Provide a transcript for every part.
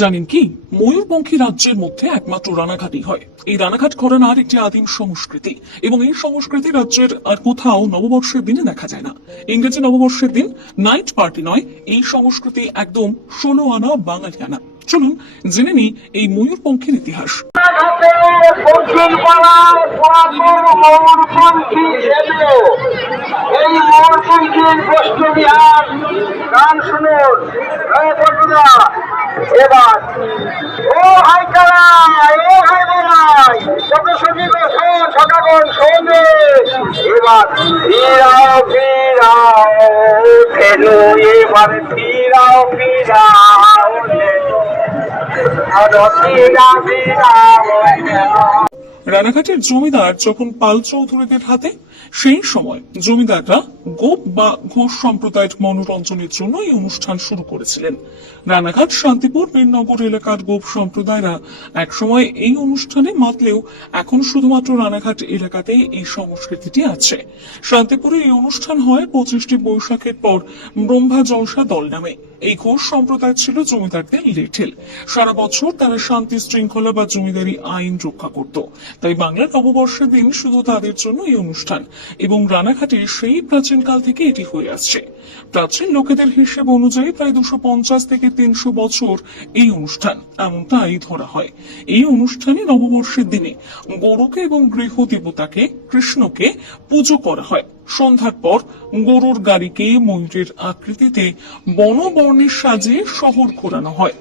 জানেন কি? ময়ূরপঙ্খী রাজ্যের মধ্যে একমাত্র রানাঘাটই হয়। এই রানাঘাট ঘরানার একটি আদিম সংস্কৃতি। এবং এই সংস্কৃতি রাজ্যের আর কোথাও নববর্ষের দিনে দেখা যায় না। ইংরেজি নববর্ষের দিন নাইট পার্টি নয়, এই সংস্কৃতি একদম ষোলো আনা বাঙালিয়ানা। চলুন জেনে নিই এই ময়ূরপঙ্খীর ইতিহাস। ময়ূরপঙ্খীর এবার, ও হাই কালাই ও হাই বোনাই কত সঙ্গী গো সকাগণ শোনে এবার ফিরাও ফিরাও ফেরো এবার ফিরাও ফিরাও ফিরা রানাঘাটের জমিদার যখন পাল চৌধুরীদের হাতে, সেই সময় জমিদাররা গোপ বা ঘোষ সম্প্রদায়ের মনোরঞ্জনের জন্য এই অনুষ্ঠান শুরু করেছিলেন। রানাঘাট, শান্তিপুর, বীরনগর এলাকার গোপ সম্প্রদায়রা একসময় এই অনুষ্ঠানে মাতলেও এখন শুধুমাত্র রানাঘাট এলাকাতেই এই সংস্কৃতিটি আছে। শান্তিপুরে এই অনুষ্ঠান হয় পঁচিশটি বৈশাখের পর ব্রহ্মা জলসা দল নামে। এই ঘোষ সম্প্রদায় ছিল জমিদারদের লেঠেল। সারা বছর তারা শান্তি শৃঙ্খলা বা জমিদারি আইন রক্ষা করত। তাই বাংলার নববর্ষের দিন শুধু তাদের জন্য এই অনুষ্ঠান এবং রানাঘাটে সেই প্রাচীনকাল থেকে এটি হয়ে আসছে। প্রাচীন লোকেদের হিসেব অনুযায়ী প্রায় দুশো পঞ্চাশ থেকে তিনশো বছর এই অনুষ্ঠান, এমনটাই ধরা হয়। এই অনুষ্ঠানে নববর্ষের দিনে গরুকে এবং গৃহ দেবতাকে, কৃষ্ণকে পুজো করা হয়। সন্ধ্যার পর গরুর গাড়িকে ময়ূরের আকৃতিতে বনবর্ণের সাজে শহর ঘোরানো হয়।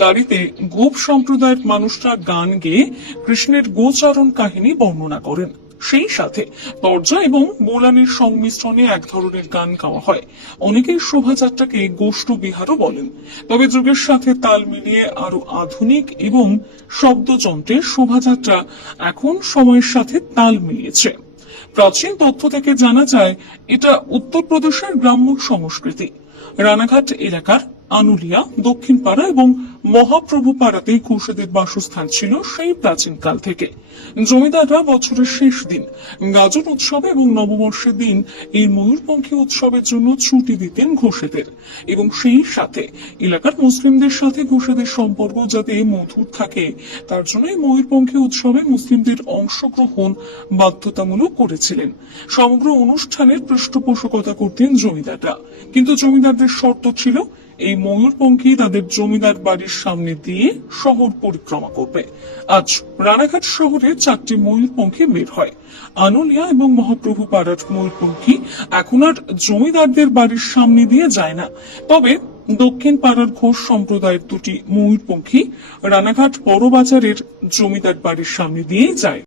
গাড়িতে গোপ সম্প্রদায়ের মানুষরা গান গেয়ে কৃষ্ণের গোচারণ কাহিনী বর্ণনা করেন। সেই সাথে দরজা এবং বোলানির সংমিশ্রণে এক ধরনের গান গাওয়া হয়। অনেকেই শোভাযাত্রাকে গোষ্ঠ বিহারও বলেন। তবে যুগের সাথে তাল মিলিয়ে আরও আধুনিক এবং শব্দযন্ত্রের শোভাযাত্রা এখন সময়ের সাথে তাল মিলিয়েছে। প্রাচীন তথ্য থেকে জানা যায় এটা উত্তরপ্রদেশের গ্রাম্য সংস্কৃতি। রানাঘাট এলাকার আনুলিয়া, দক্ষিণ পাড়া এবং মহাপ্রভু পাড়াতে ঘোষেদের বাসস্থান ছিল সেই প্রাচীনকাল থেকে। জমিদাররা বছরের শেষ দিন গাজন উৎসবে এবং নববর্ষের দিন এই ময়ূরপঙ্খী উৎসবের জন্য ছুটি দিতেন ঘোষেদের এবং সেই সাথে এলাকার মুসলিমদের সাথে ঘোষেদের সম্পর্ক যাতে মধুর থাকে, তার জন্য এই ময়ূরপঙ্খী উৎসবে মুসলিমদের অংশগ্রহণ বাধ্যতামূলক করেছিলেন। সমগ্র অনুষ্ঠানের পৃষ্ঠপোষকতা করতেন জমিদাররা। কিন্তু জমিদারদের শর্ত ছিল এই ময়ূরপঙ্খী তাদের জমিদার বাড়ির সামনে দিয়ে শহর পরিক্রমা করবে। আজ রানাঘাট শহরে চারটি ময়ূরপঙ্খী বের হয়। আনুলিয়া এবং মহাপ্রভু পাড়ার ময়ূরপঙ্খী এখন আর জমিদারদের বাড়ির সামনে দিয়ে যায় না। তবে দক্ষিণ পাড়ার ঘোষ সম্প্রদায়ের দুটি ময়ূরপঙ্খী রানাঘাট বড় বাজারের জমিদার বাড়ির সামনে দিয়েই যায়।